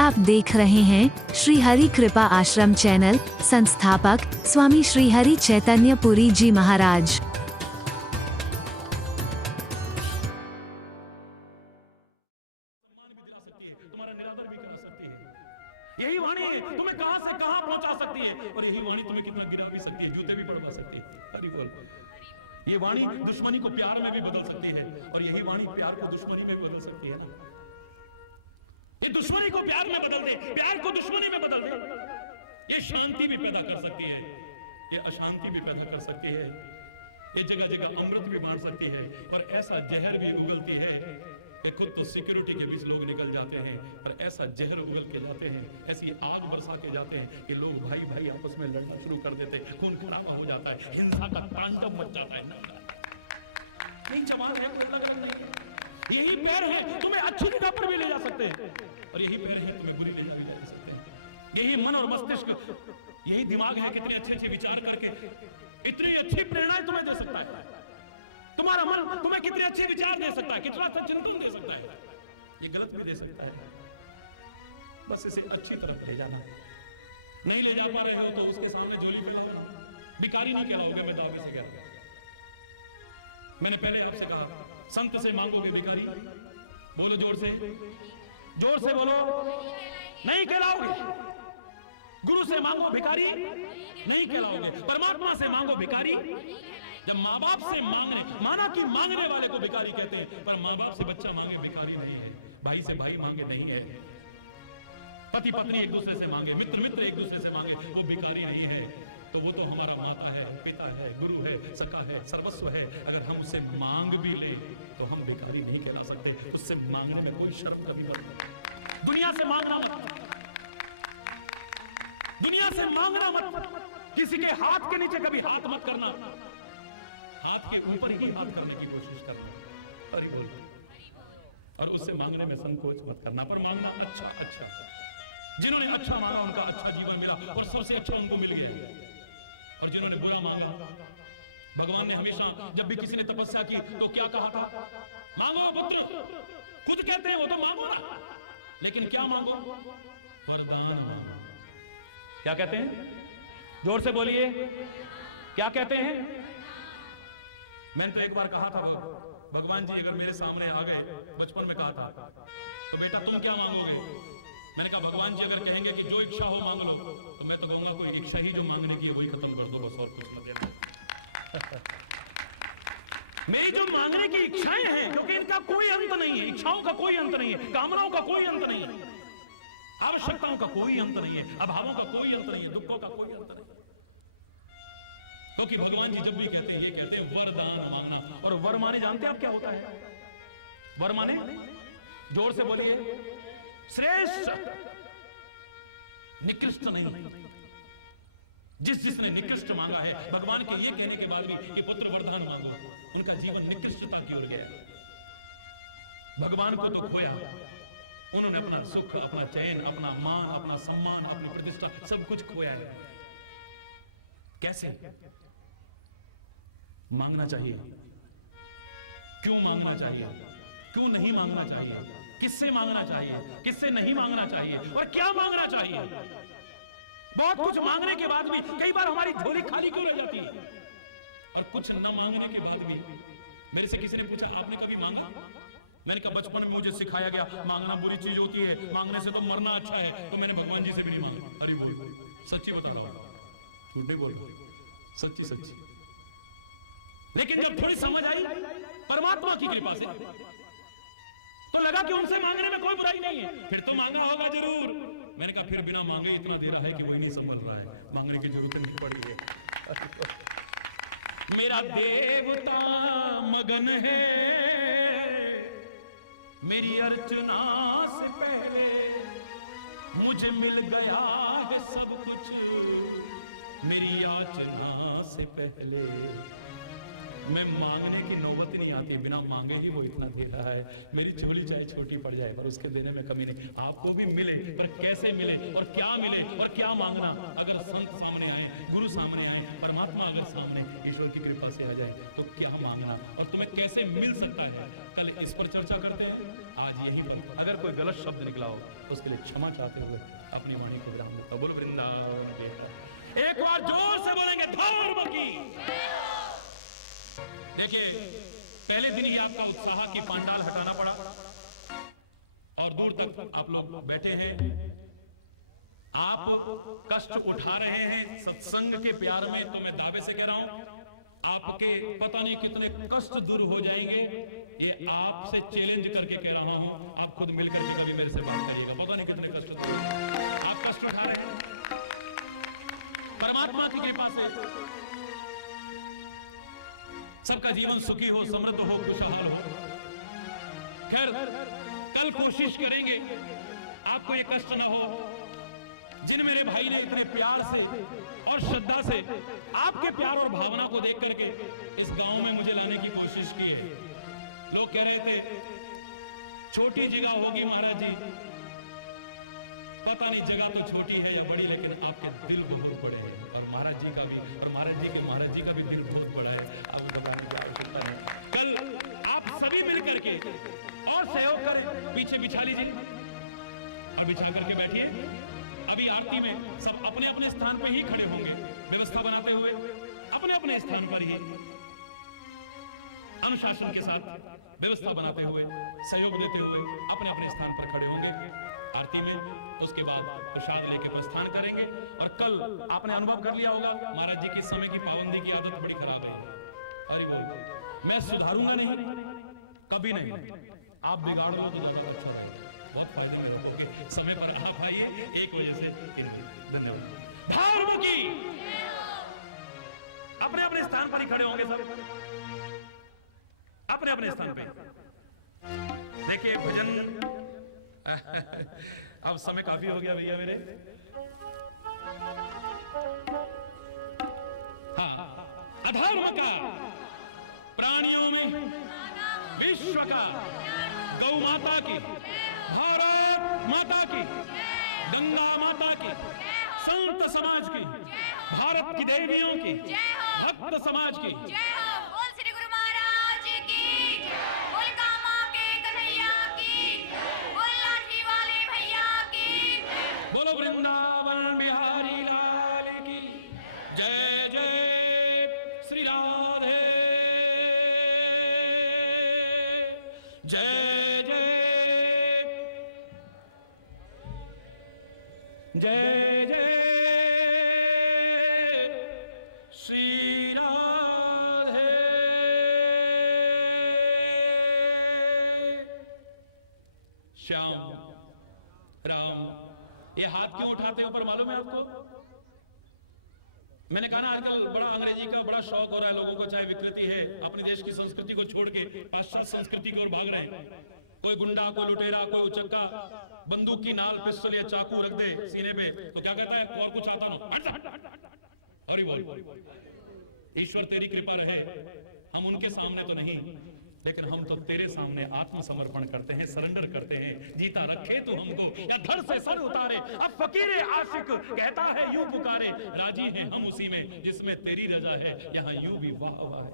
आप देख रहे हैं श्री हरि कृपा आश्रम चैनल। संस्थापक स्वामी श्री हरि चैतन्य पुरी जी महाराज। यही वाणी तुम्हें कहां से कहां पहुंचा सकती है और यही वाणी तुम्हें कितना गिरा भी सकती है, जूते भी पड़वा सकती है। हरि बोल। ये वाणी दुश्मनी को प्यार में भी बदल सकती है और यही वाणी प्यार को दुश्मनी में बदल सकती है ना। ये दुश्मनी को प्यार में बदल दे, प्यार को दुश्मनी में बदल दे। ये शांति भी पैदा कर सकती है, ये अशांति भी पैदा कर सकती है, ये जगह जगह अमृत भी बांट सकती है, पर ऐसा जहर भी उगलती है कि खुद तो सिक्योरिटी के बीच लोग निकल जाते हैं, पर ऐसा जहर उगल के जाते हैं, ऐसी आग बरसा के जाते हैं कि लोग भाई भाई आपस में लड़ना शुरू कर देते हैं, खून खराबा हो जाता है, हिंसा का तांडव मच जाता है। नहीं जवान है, यही पैर है तुम्हें अच्छी जगह पर भी ले जा सकते हैं और यही पैर है तुम्हें बुरी जगह भी ले जा सकते हैं। यही मन और मस्तिष्क, यही दिमाग है कितने अच्छे अच्छे विचार करके इतनी अच्छी प्रेरणाएं तुम्हें दे सकता है। तुम्हारा मन तुम्हें कितने अच्छे विचार दे सकता है, कितना अच्छा चिंतन दे सकता है, ये गलत भी दे सकता है। बस इसे अच्छी तरफ ले जाना। नहीं ले जा पा रहे हो तो उसके सामने झोली फैला दो। भिखारी नहीं कहलाओगे, मैं दावे से कहता हूं। मैंने पहले आपसे कहा संत से मांगोगे भिखारी, बोलो जोर से बोलो, नहीं कहलाओगे। गुरु से मांगो भिखारी, नहीं कहलाओगे। परमात्मा से मांगो भिखारी। जब माँ बाप से मांगने, माना कि मांगने वाले को भिखारी कहते हैं, पर माँ बाप से बच्चा मांगे भिखारी नहीं है, भाई से भाई मांगे नहीं है, पति पत्नी एक दूसरे से मांगे, मित्र मित्र एक दूसरे से मांगे, वो भिखारी नहीं है। तो वो तो हमारा माता है, पिता है, गुरु है, सखा है, सर्वस्व है। अगर हम उससे मांग भी ले तो हम भिखारी नहीं कहला सकते। उससे मांगने में कोई शर्म कभी मत। दुनिया से मांगना मत, दुनिया से मांगना मत। किसी के हाथ के नीचे कभी हाथ मत करना, हाथ के ऊपर ही हाथ करने की कोशिश करना। हरि बोल। और उससे मांगने में संकोच मत करना, पर मांगना अच्छा। जिन्होंने अच्छा मांगा उनका अच्छा जीवन मिला और सबसे अच्छा उनको मिल गया, और जिन्होंने बुरा मांगा, भगवान ने हमेशा जब भी किसी ने तपस्या की तो क्या कहा था? मांगो पुत्र। खुद कहते हैं वो तो मांगो ना, लेकिन क्या मांगो? वरदान मांगो। क्या कहते हैं? जोर से बोलिए, क्या कहते हैं? मैंने तो एक बार कहा था, भगवान जी अगर मेरे सामने आ गए, बचपन में कहा था, तो बेटा तुम क्या मांगोगे? मैंने कहा भगवान जी अगर कहेंगे कि जो इच्छा हो मांग लो, तो मैं तो कहूंगा कोई इच्छा ही जो मांगने की है वही खत्म कर दो, बस और कुछ मत देना। मेरी जो मांगने की इच्छाएं हैं, क्योंकि इनका कोई अंत नहीं है, इच्छाओं का कोई अंत नहीं है, कामनाओं का कोई अंत नहीं है, आवश्यकताओं का कोई अंत नहीं है, अभावों का कोई अंत नहीं है, दुखों का कोई अंत नहीं है। क्योंकि भगवान जी जब भी कहते हैं, ये कहते हैं वरदान मांगना। और वर माने जानते हैं आप क्या होता है? वर माने, जोर से बोलिए, श्रेष्ठ, निकृष्ट नहीं। जिसने निकृष्ट मांगा है, भगवान के ये कहने के बाद भी कि पुत्र वरदान मांगो, उनका जीवन निकृष्टता की ओर गया। भगवान को तो खोया, उन्होंने अपना सुख, अपना चैन, अपना मान, अपना सम्मान, अपनी प्रतिष्ठा, सब कुछ खोया है। कैसे? मांगना चाहिए। क्यों मांगना चाहिए? क्यों नहीं मांगना चाहिए? किससे मांगना चाहिए, किससे नहीं मांगना चाहिए, और क्या मांगना चाहिए? बहुत कुछ मांगने के बाद भी कई बार हमारी झोली खाली क्यों रह जाती है? और कुछ न मांगने के बाद भी, मेरे से किसी ने पूछा आपने कभी मांगा? मैंने कहा बचपन में मुझे सिखाया गया मांगना बुरी चीज होती है, मांगने से तो मरना अच्छा है, तो मैंने भगवान जी से भी नहीं मांगा। अरे बोल, सच्ची बता रहा हूं, झूठ नहीं बोल, सच्ची। लेकिन जब थोड़ी समझ आई परमात्मा की कृपा से, तो लगा कि उनसे मांगने में कोई बुराई नहीं है। फिर तो मांगा होगा जरूर। मैंने कहा फिर बिना मांगे इतना दे रहा है कि वही नहीं संभल रहा है, मांगने की जरूरत नहीं पड़ी है। मेरा देवता मगन है, मेरी अर्चना से पहले मुझे मिल गया है सब कुछ, मेरी याचना से पहले। मैं मांगने की नौबत नहीं आती, बिना मांगे ही वो इतना दे रहा है। मेरी झोली चाहे छोटी पड़ जाए पर उसके देने में कमी नहीं। आपको भी मिले पर कैसे मिले और क्या मिले और क्या मांगना। अगर संत सामने आए, गुरु सामने आए, परमात्मा अगर सामने ईश्वर की कृपा से आ जाए तो क्या मांगना और तुम्हें कैसे मिल सकता है, कल इस पर चर्चा करते हैं। आज यही पर अगर कोई गलत शब्द निकला हो तो उसके लिए क्षमा चाहते हुए अपनी वाणी को विराम देता हूं। बोल वृंदावन देवता। एक बार जोर से बोलेंगे धर्म की। देखिए पहले दिन ही आपका उत्साह की पांडाल हटाना पड़ा और दूर तक आप लोग बैठे हैं। आप कष्ट उठा रहे हैं सत्संग के प्यार में, तो मैं दावे से कह रहा हूं आपके पता नहीं कितने कष्ट दूर हो जाएंगे। ये आपसे चैलेंज करके कह रहा हूं। आप खुद मिलकर के कभी मेरे से बात करिएगा, पता नहीं कितने कष्ट दूर आप कष्ट उठा रहे हैं। परमात्मा की कृपा से सबका जीवन सुखी हो, समृद्ध हो, खुशहाल हो। खैर कल कोशिश करेंगे आपको ये कष्ट ना हो। जिन मेरे भाई ने इतने प्यार से और श्रद्धा से आपके प्यार और भावना को देख करके इस गांव में मुझे लाने की कोशिश की है। लोग कह रहे थे छोटी जगह होगी महाराज जी, पता नहीं जगह तो छोटी है या बड़ी, लेकिन आपके दिल बहुत बड़े हैं और महाराज जी का भी, और महाराज जी का भी दिल बहुत बड़ा है। आप बताने की आवश्यकता नहीं। कल आप सभी मिल करके और सहयोग करें, पीछे बिछा लीजिए और बिछा करके बैठिए। अभी आरती में सब अपने अपने स्थान पर ही खड़े होंगे, व्यवस्था बनाते हुए अपने अपने स्थान पर ही अनुशासन के साथ व्यवस्था बनाते हुए, सहयोग देते हुए अपने अपने स्थान पर खड़े होंगे आरती में। उसके बाद प्रसाद लेके प्रस्थान करेंगे। और कल आपने अनुभव कर लिया होगा महाराज जी की समय की पाबंदी की आदत बड़ी खराब है। अरे बोल मैं सुधारूंगा नहीं, कभी नहीं। आप बिगाड़ोगे तो ज्यादा अच्छा रहेगा, बहुत फायदे में रहोगे। समय पर आप आइए 1 बजे से। धन्यवाद। धर्म की अपने अपने स्थान पर ही खड़े होंगे सब, अपने अपने स्थान पे। देखिए भजन अब समय काफी हो गया भैया मेरे। हाँ, अधर्म का, प्राणियों में विश्व का, गौ माता की, भारत माता की, गंगा माता की, संत समाज की, भारत की देवियों की, भक्त समाज की, बोलो वृंदावन बिहारी लाल की जय। जय श्री राधे, जय जय जय जय श्री राधे। श्याम राम। ये हाथ क्यों उठाते हैं ऊपर मालूम है आपको? मैंने कहा ना आजकल बड़ा अंग्रेजी का बड़ा शौक हो रहा है लोगों को, चाहे विकृति है, अपने देश की संस्कृति को छोड़ के पाश्चात्य संस्कृति की ओर भाग रहे हैं। कोई गुंडा, कोई लुटेरा, कोई उचक्का बंदूक की नाल, पिस्टल या चाकू रख दे सीने पे तो क्या कहता है, और कुछ आता ना। अरे बोल ईश्वर तेरी कृपा रहे, हम उनके सामने तो नहीं, लेकिन हम तो तेरे सामने आत्मसमर्पण करते हैं, सरेंडर करते हैं। जीता रखे तो हमको या धड़ से सर उतारे। अब फकीर आशिक कहता है यूं पुकारे, राजी हैं हम उसी में जिसमें तेरी रजा है। यहाँ यूं भी वाह वाह,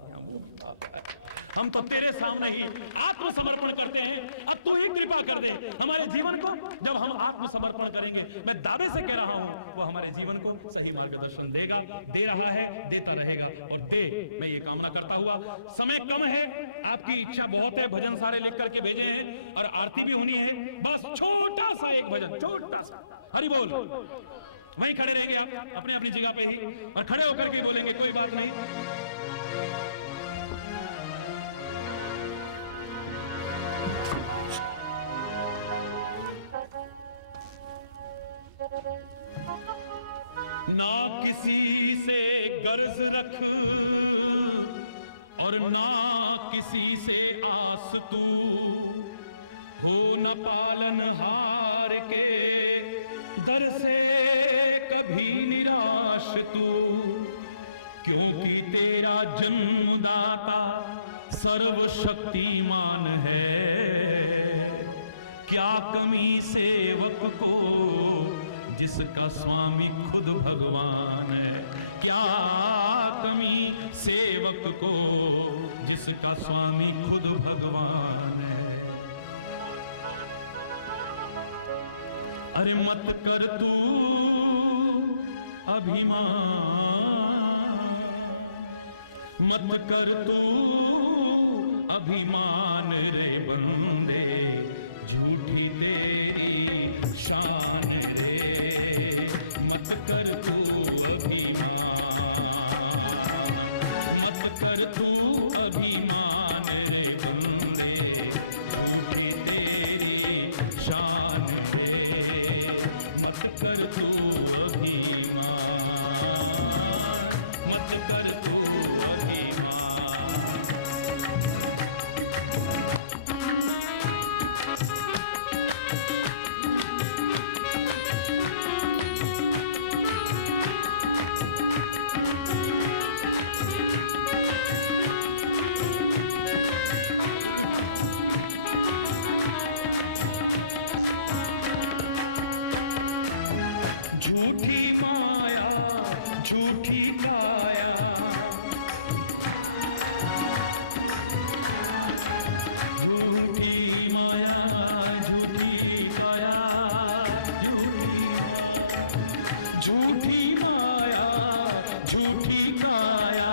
हम तो तेरे सामने ही आत्मसमर्पण करते हैं। अब तू ही कृपा कर दे हमारे जीवन को। जब हम आत्मसमर्पण करेंगे, मैं दावे से कह रहा हूं, वो हमारे जीवन को सही मार्गदर्शन देगा, दे रहा है, देता रहेगा और दे, मैं ये कामना करता हुआ। समय कम है, आपकी इच्छा बहुत है, भजन सारे लिख करके भेजे हैं और आरती भी होनी है। बस छोटा सा एक भजन, छोटा सा। हरि बोल। वहीं खड़े रहेंगे आप अपने अपनी जगह पे ही और खड़े होकर के बोलेंगे, कोई बात नहीं। ना किसी से गर्ज रख और ना किसी से आस तू, हो न पालन हार के दर से कभी निराश तू। क्योंकि तेरा जन्मदाता सर्वशक्तिमान है। क्या कमी सेवक को जिसका स्वामी खुद भगवान है। क्या कमी सेवक को जिसका स्वामी खुद भगवान है। अरे मत कर तू अभिमान, मत कर तू अभिमान रे बंदे, झूठी तेरी शान रे। मत कर तू अभिमान, मत कर तू अभिमान रे बंदे, झूठी तेरी शान रे। मत कर तू अभिमान, मत कर तू झूठी काया, झूठी माया, झूठी काया, झूठी माया, झूठी काया।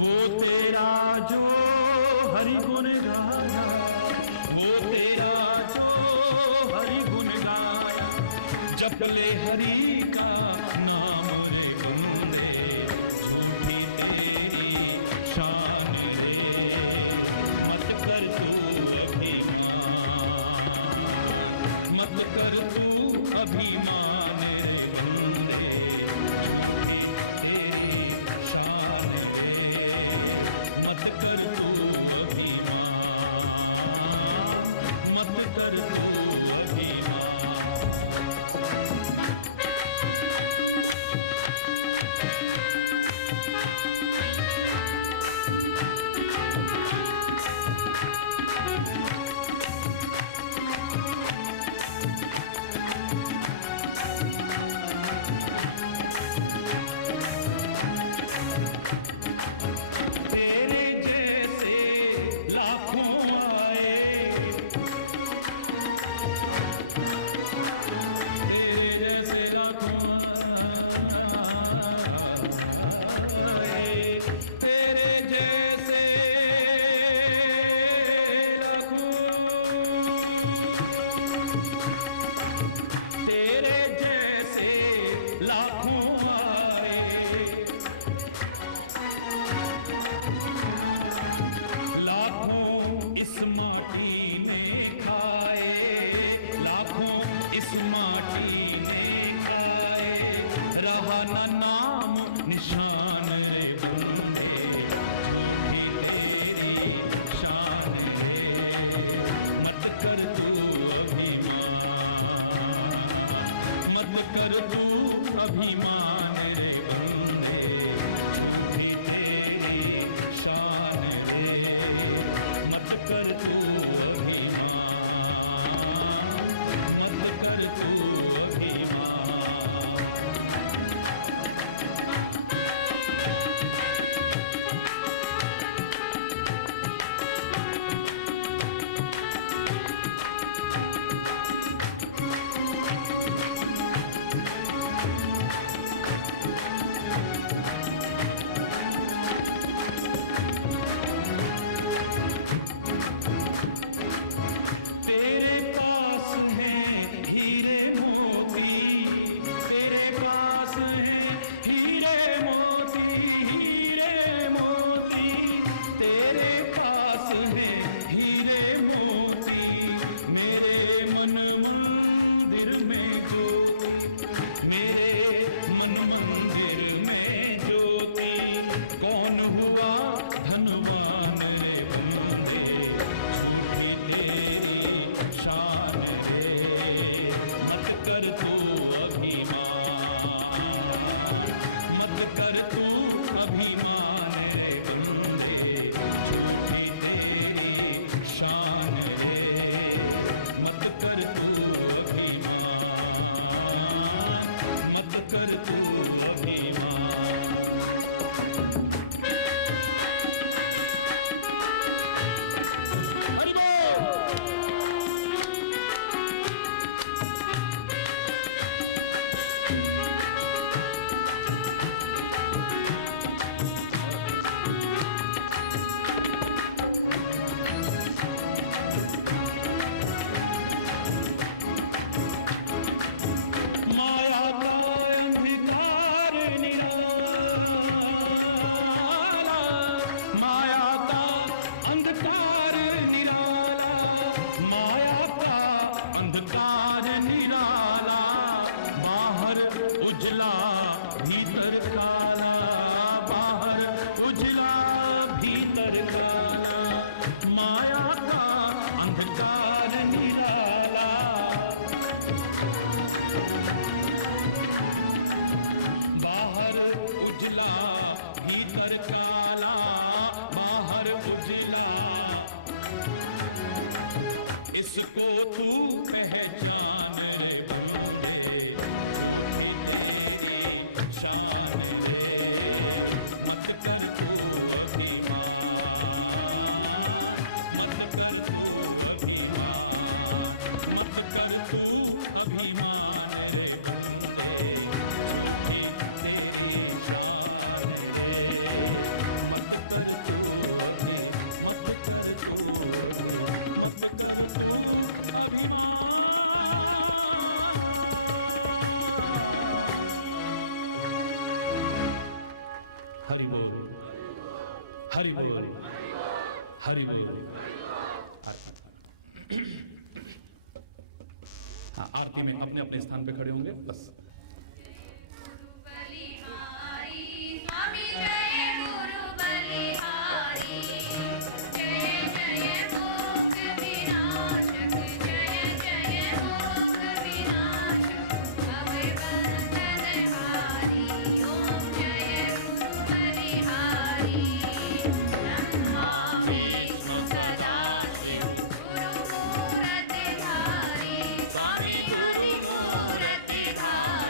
वो तेरा जो हरि गुण गाया, वो तेरा जो हरि गुण गाया, जपले हरि का नाम रे बंदे, झूठी तेरी शान रे। मत कर तू अभिमान, मत कर तू अभिमान रे बंदे, झूठी तेरी शान रे। मत कर तू अभिमान, मत कर तू अभिमान। किसको तू पहचाने हरि बोल हरि बोल हरि बोल। हाँ, आरती में अपने अपने स्थान पे खड़े होंगे बस। बलिहारी स्वामी जय गुरु बलिहारी जय जय भोग विनाशक जय जय भोग विनाशक अभय बंधन हारी ओम जय गुरु बलिहारी ब्रह्मा विष्णु सदाशिव गुरु मूर्ति धारी स्वामी हरि मूर्ति धारी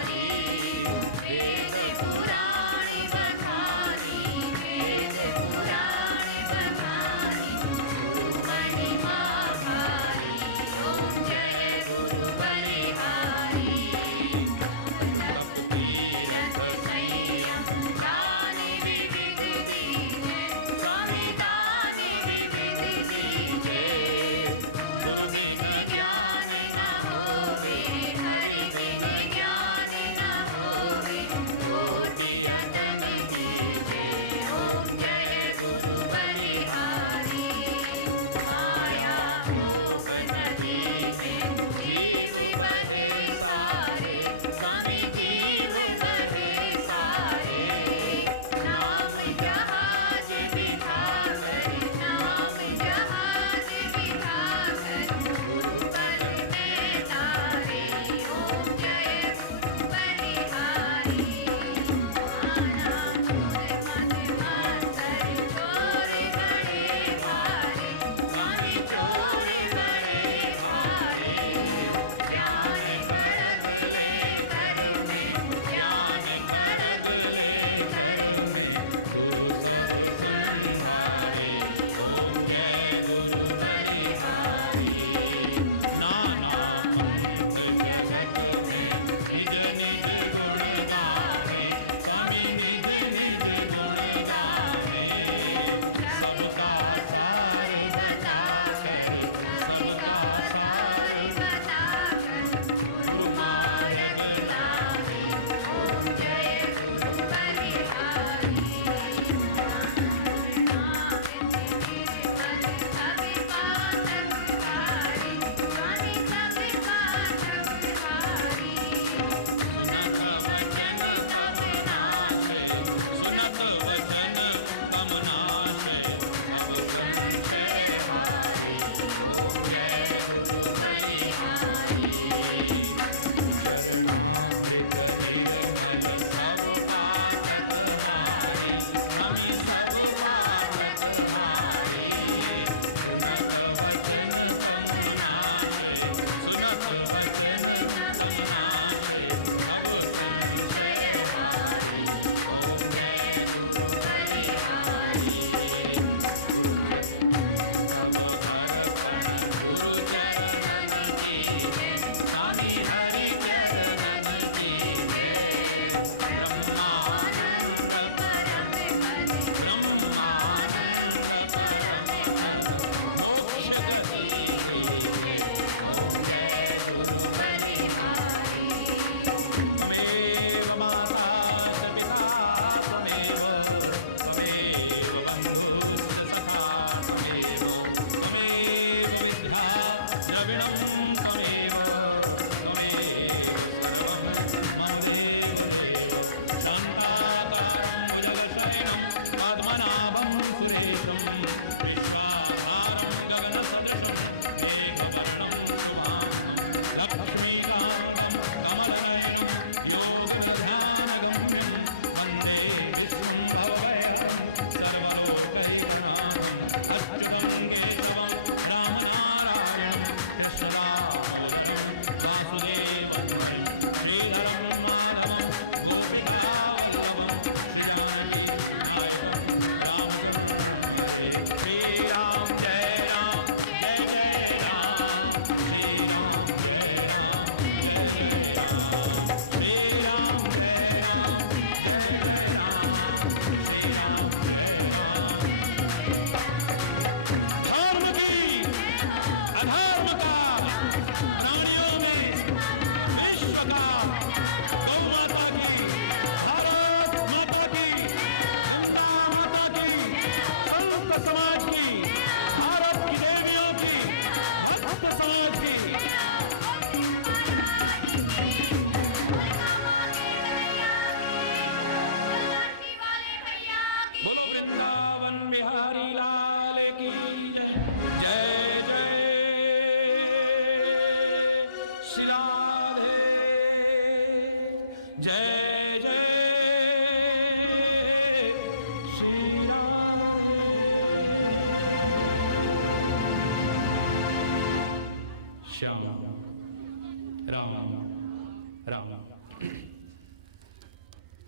राम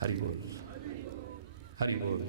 हरि बोल, हरि बोल।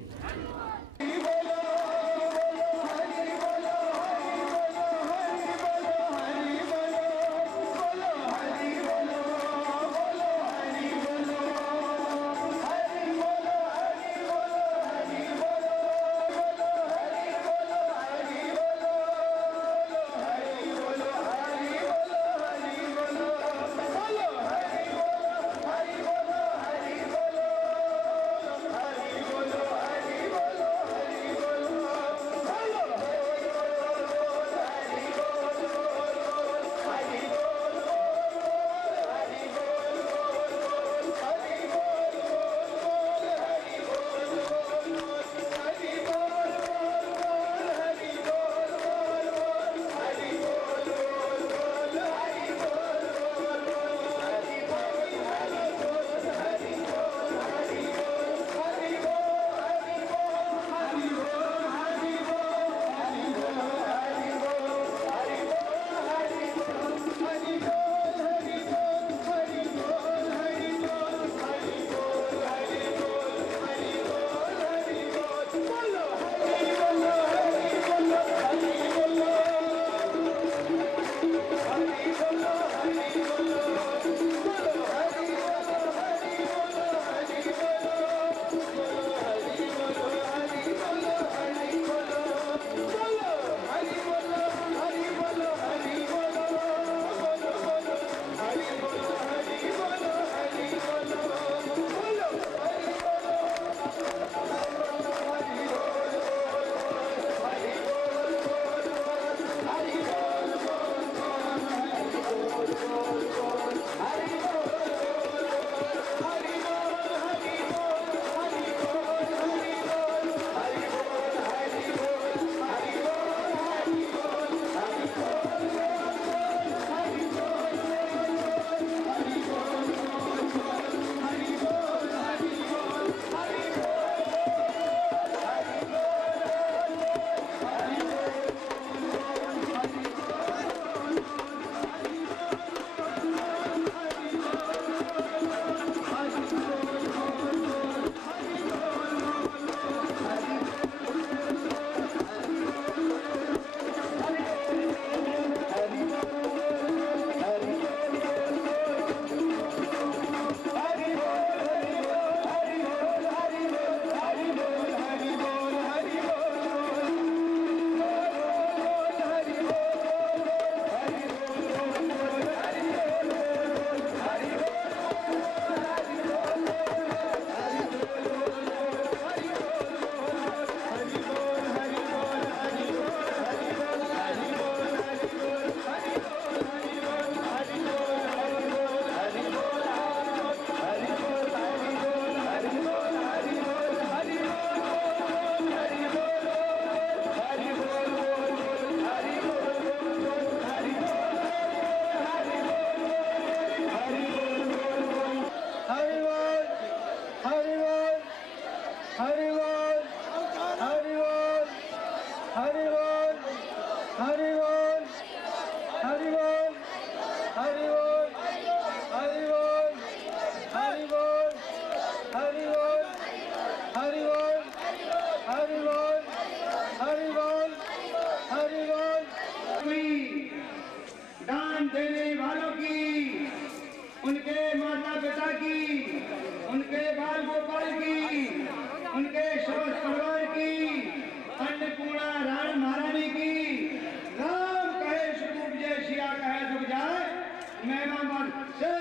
दान देने वालों की, उनके माता पिता की, उनके बाल गोपाल की, उनके समस्त परिवार की, अन्नपूर्णा रानी महारानी की, राम कहे सुख जय, सिया कहे सुख जाए, मेहमान से।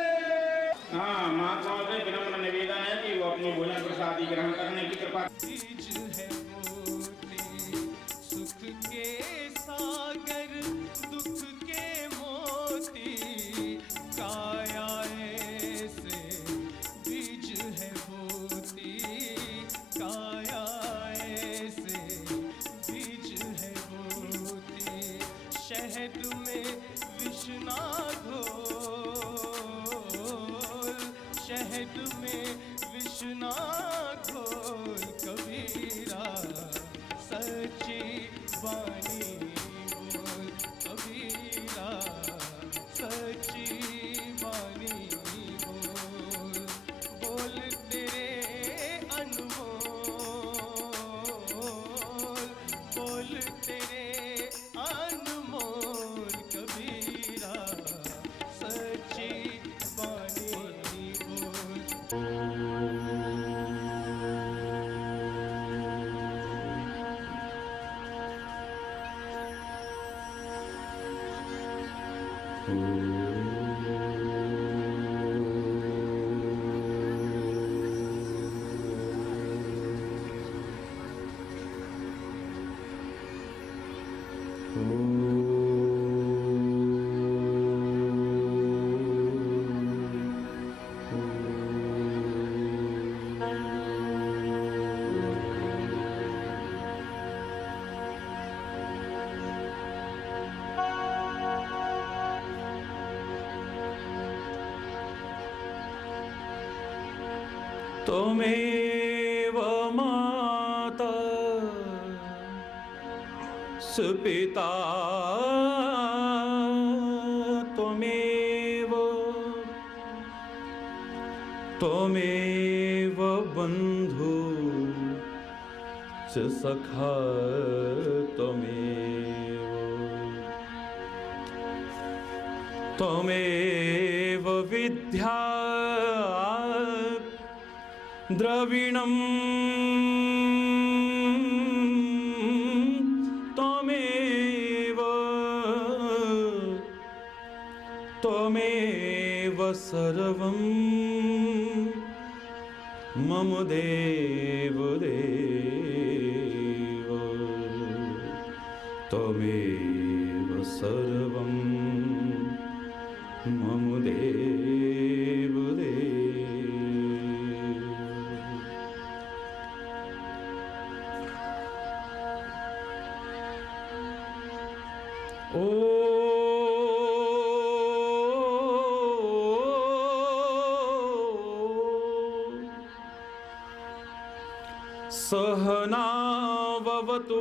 हाँ, महात्माओं से विनम्र निवेदन है कि वो अपनी भोजन प्रसादी ग्रहण करने की कृपा। सुख के सागर दुख के मोती, काया ऐसे बीज है मोती, काया ऐसे बीज है मोती। शहद में विषना घोल, शहद में विषना घोल, कबीरा सच्ची वाणी बोल, कबीरा सच्ची वाणी बोल। त्वमेव माता सुपिता त्वमेव बन्धु च सखा त्वमेव विद्या द्रविणं त्वमेव सर्वं मम देव त्वमेव सर्वं मम देव ओ सहनावतु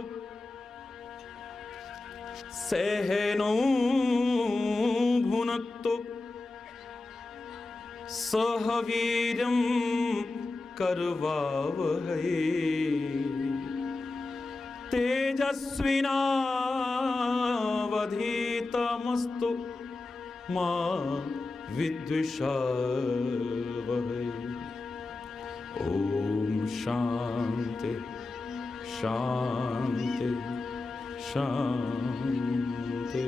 सहनौ भुनक्तु सह वीर्यं करवावहै तेजस्विनावधीतमस्तु मा विद्विषावहै। ओम शांति शांति शांति।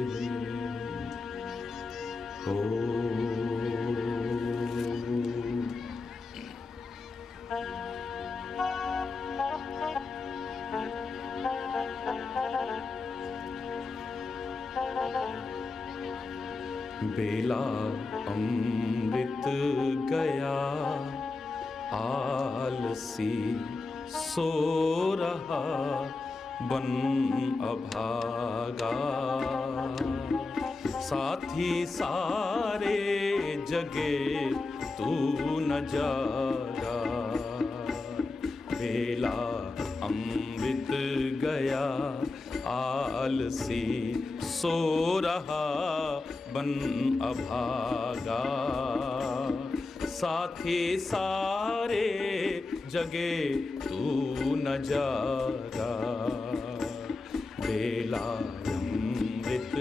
बेला अमृत गया आलसी सो रहा बन अभागा, साथी सारे जगे तू न जागा। बेला अमृत गया आलसी सो रहा बन अभागा, साथी सारे जगे तू न जागा। बेला अमृत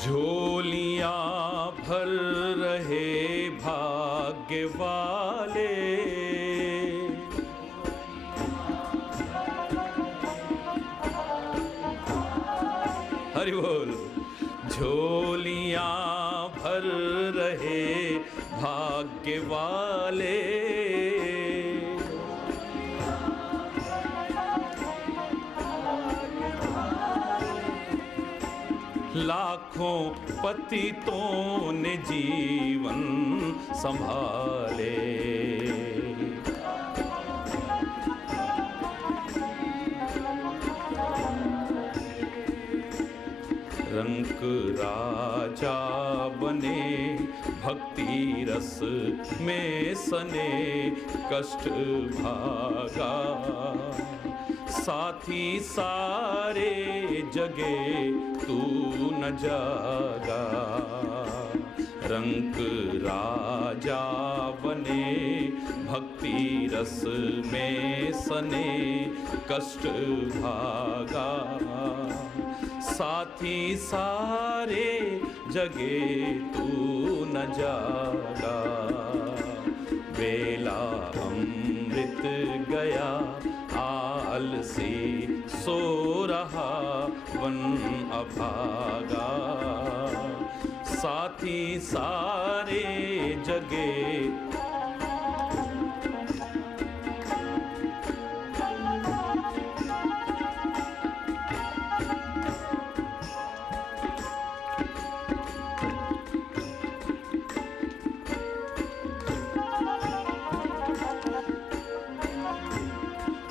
झोलियां भर रहे भाग्य वाले, हरि बोल। झोलियां भर रहे भाग्य वाले, लाखों पतितों ने जीवन संभाले। रंक राजा बने भक्ति रस में सने कष्ट भागा, साथी सारे जगे तू न जागा। रंक राजा बने भक्ति रस में सने कष्ट भागा, साथी सारे जगे तू न जागा। बेला अमृत गया आलसी सो रहा वन अभागा, साथी सारे जगे।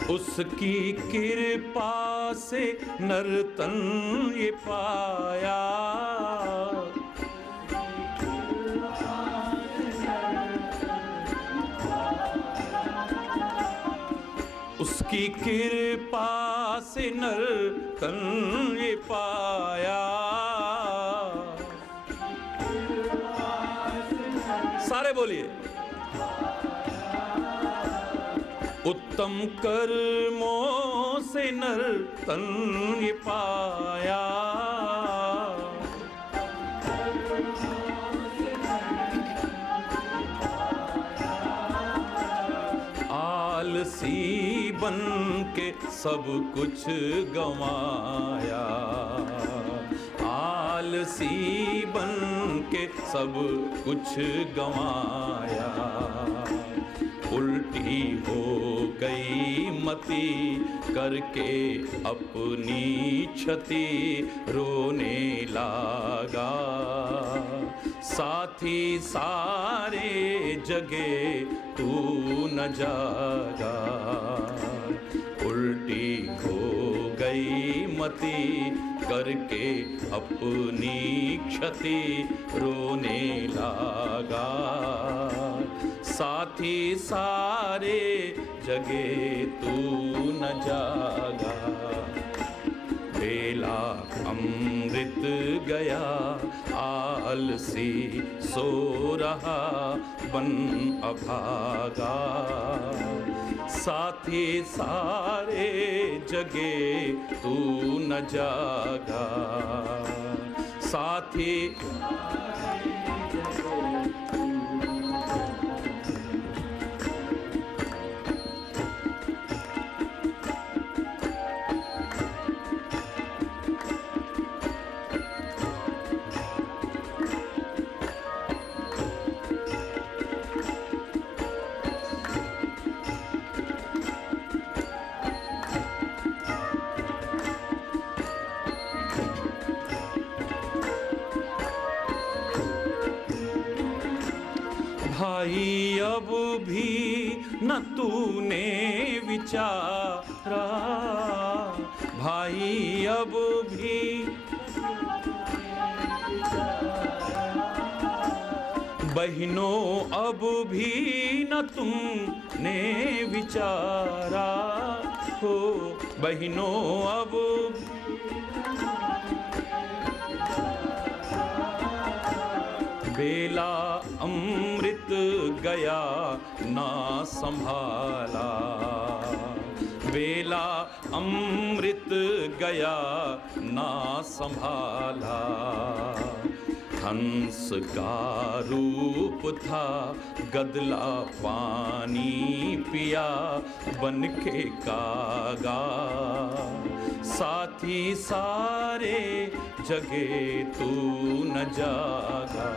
उसकी कृपा से नर्तन ये पाया, उसकी कृपा से नर्तन ये पाया। सारे बोलिए। उत्तम कर्मों से नर्तन ये पाया, आलसी बन के सब कुछ गंवाया, आलसी बन के सब कुछ गंवाया। उल्टी हो गई मति करके अपनी क्षति रोने लगा, साथी सारे जगे तू न जागा। उल्टी हो गई मति करके अपनी क्षति रोने लगा, साथी सारे जगे तू न जागा। बेला अमृत गया आलसी सो रहा बन अभागा, साथी सारे जगे तू न जागा। साथी भाई अब भी न तूने विचारा, भाई अब भी बहनों अब भी न तुमने विचारा हो, बहनों अब बेला अमृत गया ना संभाला, बेला अमृत गया ना संभाला। हंस का रूप था गदला पानी पिया बन के कागा, साथी सारे जगे तू न जागा।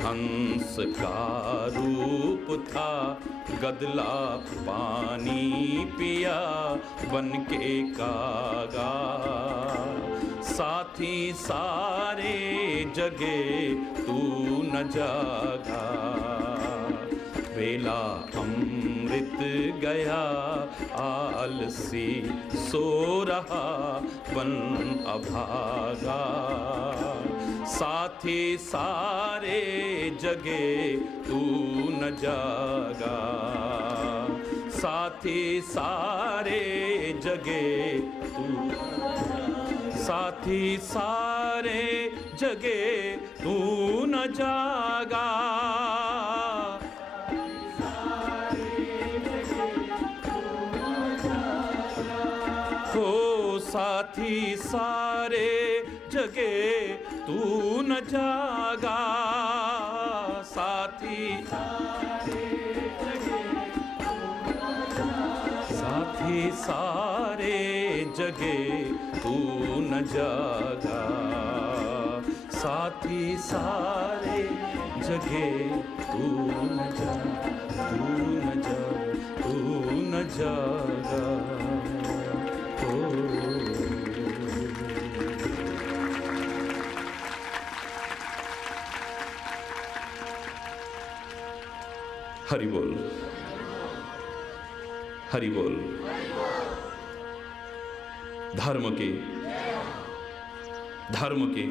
हंस का रूप था गदला पानी पिया बन के कागा, साथी सारे जगे तू न जागा। बेला अमृत गया आलसी सो रहा बन अभागा, साथी सारे जगे तू न जागा। साथी सारे जगे तू, साथी सारे जगे तू न जागा। साथी सारे जगे तू न जागा, साथी साथी सारे जगे तू न जागा, साथी सारे जगे तू न जागा, तू न जागा, तू न जागा। हरि बोल, हरि बोल। धर्म की, धर्म की,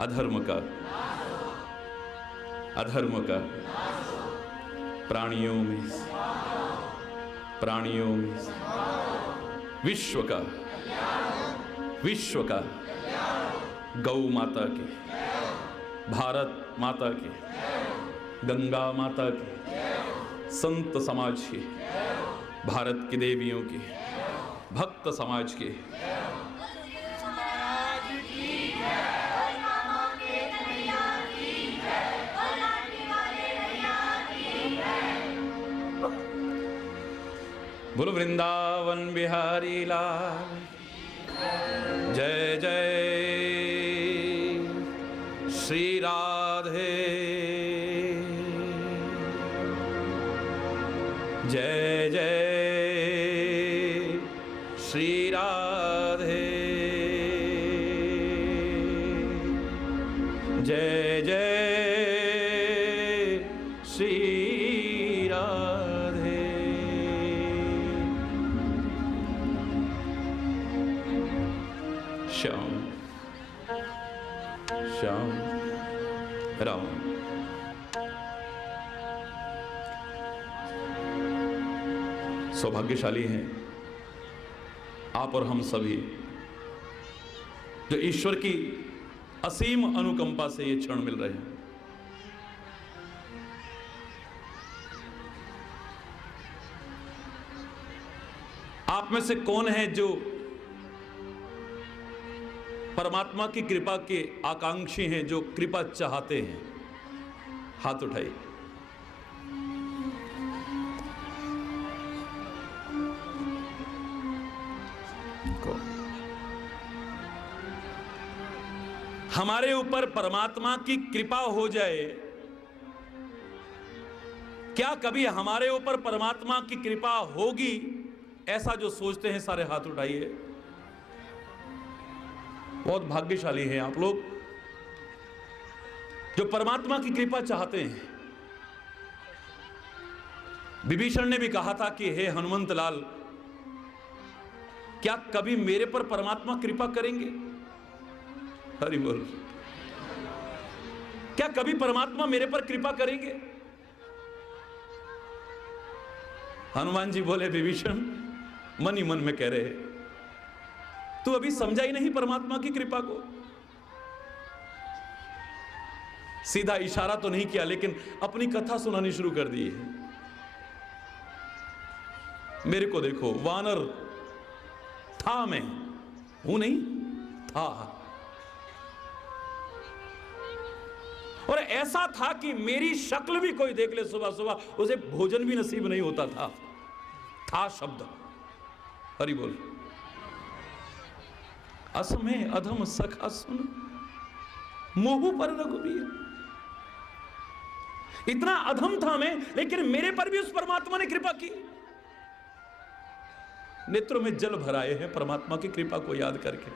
अधर्म का, अधर्म का, प्राणियों में, प्राणियों में, विश्व का, विश्व का, गौ माता की, भारत माता की, गंगा माता की, संत समाज की, भारत की देवियों की, भक्त समाज की, बोलो वृंदावन बिहारी लाल, जय जय श्री राधे, जय जय श्री राधे, जय जय श्री राधे। श्याम श्याम राम। सौभाग्यशाली हैं आप और हम सभी जो ईश्वर की असीम अनुकंपा से ये क्षण मिल रहे हैं। आप में से कौन है जो परमात्मा की कृपा के आकांक्षी हैं, जो कृपा चाहते हैं? हाथ उठाइए। हमारे ऊपर परमात्मा की कृपा हो जाए, क्या कभी हमारे ऊपर परमात्मा की कृपा होगी ऐसा जो सोचते हैं? सारे हाथ उठाइए। बहुत भाग्यशाली हैं आप लोग जो परमात्मा की कृपा चाहते हैं। विभीषण ने भी कहा था कि हे हनुमंत लाल, क्या कभी मेरे पर परमात्मा कृपा करेंगे? हरि बोल। क्या कभी परमात्मा मेरे पर कृपा करेंगे? हनुमान जी बोले, विभीषण मन ही मन में कह रहे, तू अभी समझा ही नहीं परमात्मा की कृपा को। सीधा इशारा तो नहीं किया, लेकिन अपनी कथा सुनानी शुरू कर दी है। मेरे को देखो, वानर था, मैं हूं नहीं, था। और ऐसा था कि मेरी शक्ल भी कोई देख ले सुबह सुबह, उसे भोजन भी नसीब नहीं होता था। था शब्द। हरि बोल। असमय अधम सखा सुन, मोह पर रघुबीर। इतना अधम था मैं, लेकिन मेरे पर भी उस परमात्मा ने कृपा की। नेत्रों में जल भराए हैं परमात्मा की कृपा को याद करके।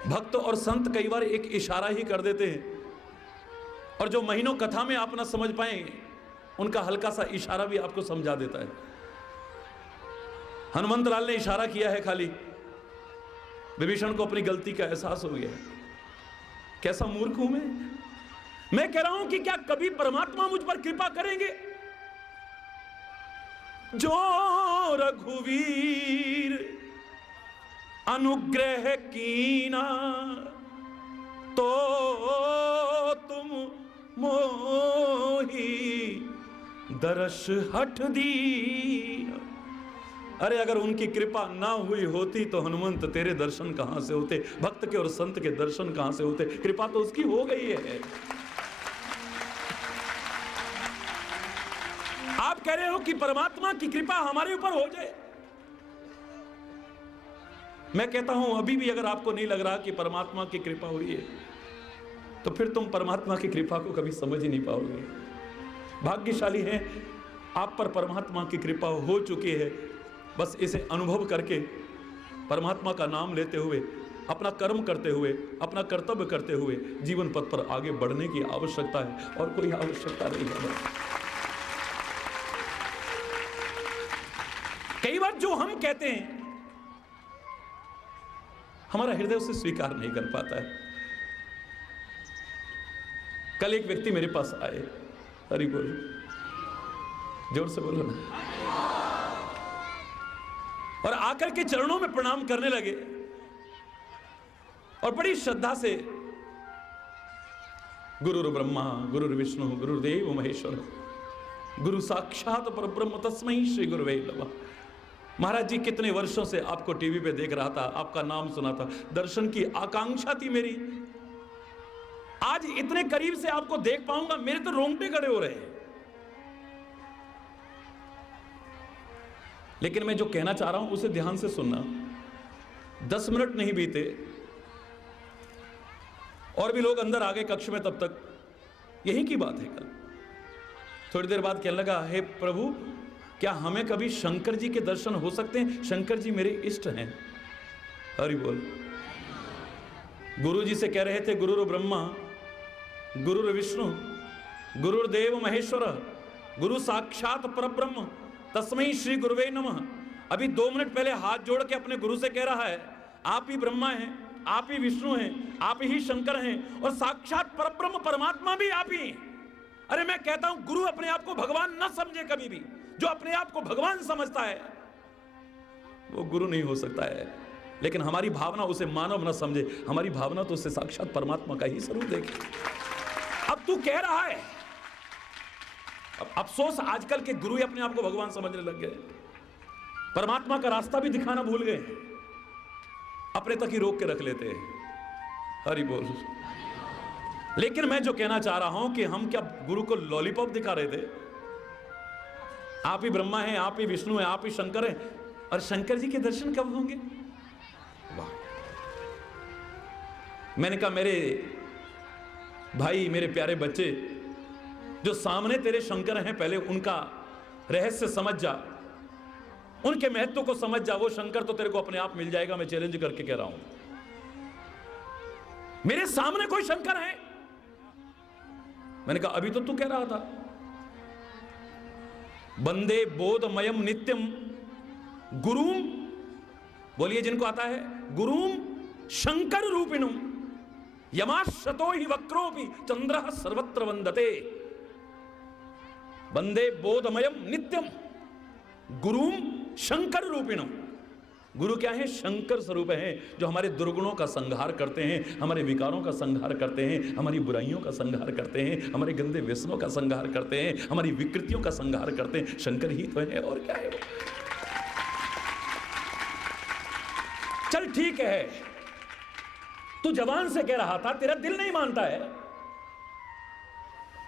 भक्त और संत कई बार एक इशारा ही कर देते हैं, और जो महीनों कथा में आप ना समझ पाए, उनका हल्का सा इशारा भी आपको समझा देता है। हनुमंत लाल ने इशारा किया है खाली, विभीषण को अपनी गलती का एहसास हो गया। कैसा मूर्ख हूं मैं कह रहा हूं कि क्या कभी परमात्मा मुझ पर कृपा करेंगे? जो रघुवीर अनुग्रह कीना, तो तुम मोही दरस हठ दी। अरे अगर उनकी कृपा ना हुई होती तो हनुमंत तेरे दर्शन कहां से होते, भक्त के और संत के दर्शन कहां से होते। कृपा तो उसकी हो गई है। आप कह रहे हो कि परमात्मा की कृपा हमारे ऊपर हो जाए। मैं कहता हूं अभी भी अगर आपको नहीं लग रहा कि परमात्मा की कृपा हुई है तो फिर तुम परमात्मा की कृपा को कभी समझ ही नहीं पाओगे। भाग्यशाली हैं आप पर परमात्मा की कृपा हो चुकी है। बस इसे अनुभव करके परमात्मा का नाम लेते हुए, अपना कर्म करते हुए, अपना कर्तव्य करते हुए जीवन पथ पर आगे बढ़ने की आवश्यकता है और कोई आवश्यकता नहीं है। कई बार जो हम कहते हैं हमारा हृदय उसे स्वीकार नहीं कर पाता है। कल एक व्यक्ति मेरे पास आए, हरि बोल, जोर से बोलो ना, और आकर के चरणों में प्रणाम करने लगे और बड़ी श्रद्धा से गुरुर् ब्रह्मा गुरुर्विष्णु गुरुर्देव महेश्वर गुरु साक्षात परब्रह्म तस्मै श्री गुरुवे नमः। महाराज जी कितने वर्षों से आपको टीवी पे देख रहा था, आपका नाम सुना था, दर्शन की आकांक्षा थी मेरी। आज इतने करीब से आपको देख पाऊंगा, मेरे तो रोंगटे खड़े हो रहे हैं। लेकिन मैं जो कहना चाह रहा हूं उसे ध्यान से सुनना। 10 मिनट नहीं बीते और भी लोग अंदर आ गए कक्ष में, तब तक यही की बात है। कल थोड़ी देर बाद कहने लगा, हे प्रभु क्या हमें कभी शंकर जी के दर्शन हो सकते हैं? शंकर जी मेरे इष्ट हैं। हरि बोल। गुरु जी से कह रहे थे गुरुर् ब्रह्मा गुरुर् विष्णु गुरुर्देव महेश्वर गुरु साक्षात परब्रह्म तस्मै श्री गुरुवे नमः। अभी 2 मिनट पहले हाथ जोड़ के अपने गुरु से कह रहा है आप ही ब्रह्मा हैं, आप ही विष्णु हैं, आप ही शंकर हैं और साक्षात परब्रह्म परमात्मा भी आप ही। अरे मैं कहता हूं गुरु अपने आप को भगवान न समझे कभी भी। जो अपने आप को भगवान समझता है वो गुरु नहीं हो सकता है। लेकिन हमारी भावना उसे मानव न समझे, हमारी भावना तो उसे साक्षात परमात्मा का ही स्वरूप देखे। अब तू कह रहा है, अब अफसोस आजकल के गुरु अपने आप को भगवान समझने लग गए, परमात्मा का रास्ता भी दिखाना भूल गए, अपने तक ही रोक के रख लेते हैं। हरि बोल। लेकिन मैं जो कहना चाह रहा हूं कि हम क्या गुरु को लॉलीपॉप दिखा रहे थे? आप ही ब्रह्मा हैं, आप ही विष्णु हैं, आप ही शंकर हैं, और शंकर जी के दर्शन कब होंगे? वाह। मैंने कहा मेरे भाई, मेरे प्यारे बच्चे, जो सामने तेरे शंकर हैं पहले उनका रहस्य समझ जा, उनके महत्व को समझ जा। वो शंकर तो तेरे को अपने आप मिल जाएगा, मैं चैलेंज करके कह रहा हूं। मेरे सामने कोई शंकर है? मैंने कहा अभी तो तू कह रहा था बंदे बोधमयम नित्यम गुरुम, बोलिए जिनको आता है, गुरुम शंकर रूपिणुम यमाशतो ही वक्रोपि चंद्रः सर्वत्र वंदते। बंदे बोधमयम नित्यम गुरुम शंकर रूपिणुम। गुरु क्या है? शंकर स्वरूप हैं, जो हमारे दुर्गुणों का संहार करते हैं, हमारे विकारों का संहार करते हैं, हमारी बुराइयों का संहार करते हैं, हमारे गंदे व्यसनों का संहार करते हैं, हमारी विकृतियों का संहार करते हैं। शंकर ही तो है, और क्या है वो? चल ठीक है, तू जवान से कह रहा था, तेरा दिल नहीं मानता है,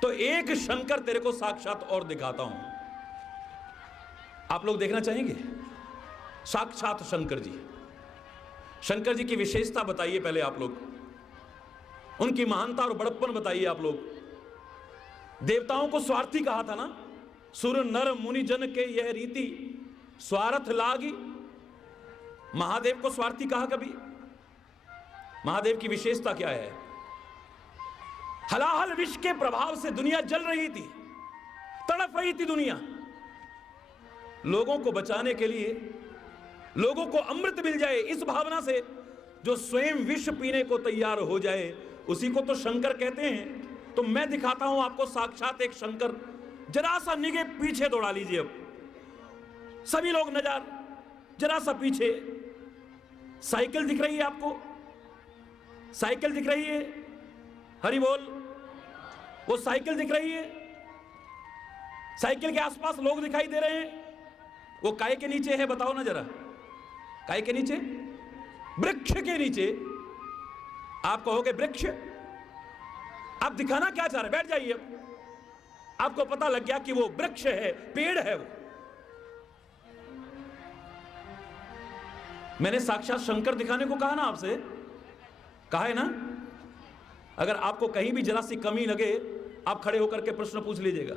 तो एक शंकर तेरे को साक्षात और दिखाता हूं। आप लोग देखना चाहेंगे? साक्षात शंकर जी। शंकर जी की विशेषता बताइए पहले आप लोग, उनकी महानता और बड़प्पन बताइए आप लोग। देवताओं को स्वार्थी कहा था ना, सुर नर मुनि जन के यह रीति स्वार्थ लागी। महादेव को स्वार्थी कहा कभी? महादेव की विशेषता क्या है? हलाहल विष के प्रभाव से दुनिया जल रही थी, तड़प रही थी दुनिया। लोगों को बचाने के लिए, लोगों को अमृत मिल जाए, इस भावना से जो स्वयं विष पीने को तैयार हो जाए, उसी को तो शंकर कहते हैं। तो मैं दिखाता हूं आपको साक्षात एक शंकर। जरा सा निगाह पीछे दौड़ा लीजिए। अब सभी लोग नजर जरा सा पीछे, साइकिल दिख रही है आपको? साइकिल दिख रही है? हरि बोल। वो साइकिल दिख रही है? साइकिल के आसपास लोग दिखाई दे रहे हैं? वो काय के नीचे है, बताओ ना जरा। काय के नीचे? वृक्ष के नीचे। आप कहोगे वृक्ष, आप दिखाना क्या चाह रहे? बैठ जाइए। आपको पता लग गया कि वो वृक्ष है, पेड़ है वो। मैंने साक्षात शंकर दिखाने को कहा ना आपसे, कहा है ना। अगर आपको कहीं भी जरा सी कमी लगे, आप खड़े होकर के प्रश्न पूछ लीजिएगा।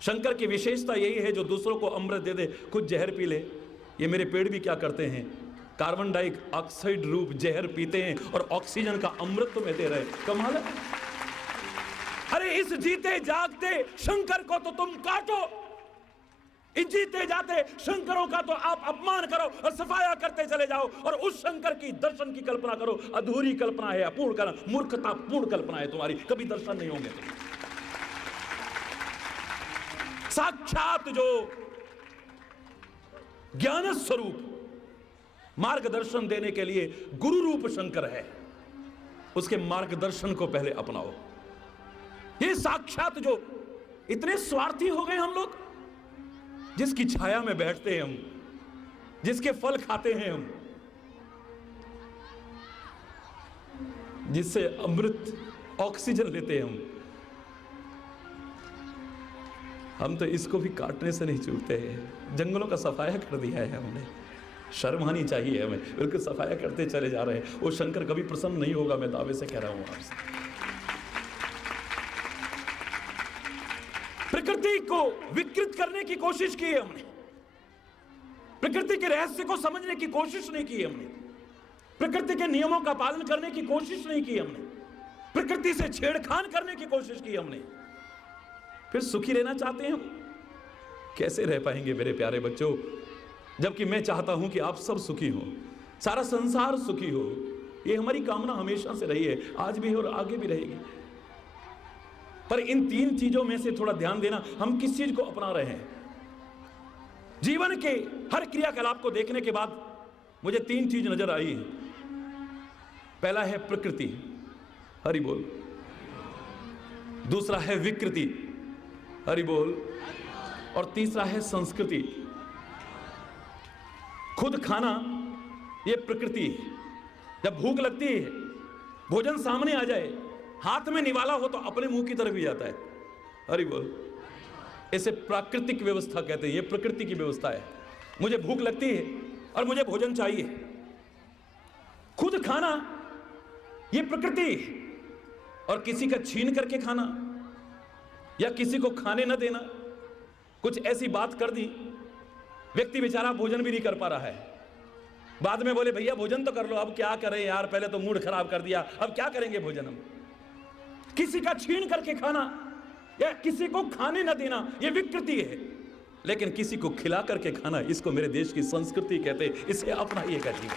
शंकर की विशेषता यही है, जो दूसरों को अमृत दे दे, खुद जहर पी ले। ये मेरे पेड़ भी क्या करते हैं, कार्बन डाइऑक्साइड रूप जहर पीते हैं और ऑक्सीजन का अमृत तुम्हें दे रहे हैं। कमाल है। अरे इस जीते जागते शंकर को तो तुम काटो, इस जीते जाते शंकरों का तो आप अपमान करो और सफाया करते चले जाओ, और उस शंकर की दर्शन की कल्पना करो। अधूरी कल्पना है, अपूर्ण कल्पना, मूर्खतापूर्ण कल्पना है तुम्हारी, कभी दर्शन नहीं होंगे तुम। साक्षात जो ज्ञान स्वरूप मार्गदर्शन देने के लिए गुरु रूप शंकर है, उसके मार्गदर्शन को पहले अपनाओ। ये साक्षात जो इतने स्वार्थी हो गए हम लोग, जिसकी छाया में बैठते हैं हम, जिसके फल खाते हैं हम, जिससे अमृत ऑक्सीजन लेते हैं हम तो इसको भी काटने से नहीं चूकते हैं। जंगलों का सफाया कर दिया है हमने, शर्म आनी चाहिए हमें, बिल्कुल सफाया करते चले जा रहे हैं। वो शंकर कभी प्रसन्न नहीं होगा, मैं दावे से कह रहा हूं आपसे। प्रकृति को विकृत करने की कोशिश की है हमने, प्रकृति के रहस्य को समझने की कोशिश नहीं की हमने, प्रकृति के नियमों का पालन करने की कोशिश नहीं की हमने, प्रकृति से छेड़खान करने की कोशिश की हमने। फिर सुखी रहना चाहते हैं हम, कैसे रह पाएंगे मेरे प्यारे बच्चों, जबकि मैं चाहता हूं कि आप सब सुखी हो, सारा संसार सुखी हो। ये हमारी कामना हमेशा से रही है, आज भी और आगे भी रहेगी। पर इन तीन चीजों में से थोड़ा ध्यान देना, हम किस चीज को अपना रहे हैं। जीवन के हर क्रियाकलाप को देखने के बाद मुझे तीन चीज नजर आई है। पहला है प्रकृति, हरि बोल। दूसरा है विकृति, हरि बोल। और तीसरा है संस्कृति। खुद खाना ये प्रकृति है। जब भूख लगती है, भोजन सामने आ जाए, हाथ में निवाला हो तो अपने मुंह की तरफ ही जाता है, हरि बोल। इसे प्राकृतिक व्यवस्था कहते हैं, ये प्रकृति की व्यवस्था है। मुझे भूख लगती है और मुझे भोजन चाहिए। खुद खाना ये प्रकृति, और किसी का छीन करके खाना या किसी को खाने न देना, कुछ ऐसी बात कर दी, व्यक्ति बेचारा भोजन भी नहीं कर पा रहा है, बाद में बोले भैया भोजन तो कर लो। अब क्या करें यार, पहले तो मूड खराब कर दिया, अब क्या करेंगे भोजन हम। किसी का छीन करके खाना या किसी को खाने न देना, यह विकृति है। लेकिन किसी को खिला करके खाना, इसको मेरे देश की संस्कृति कहते हैं। इसे अपनाइएगा जीवन।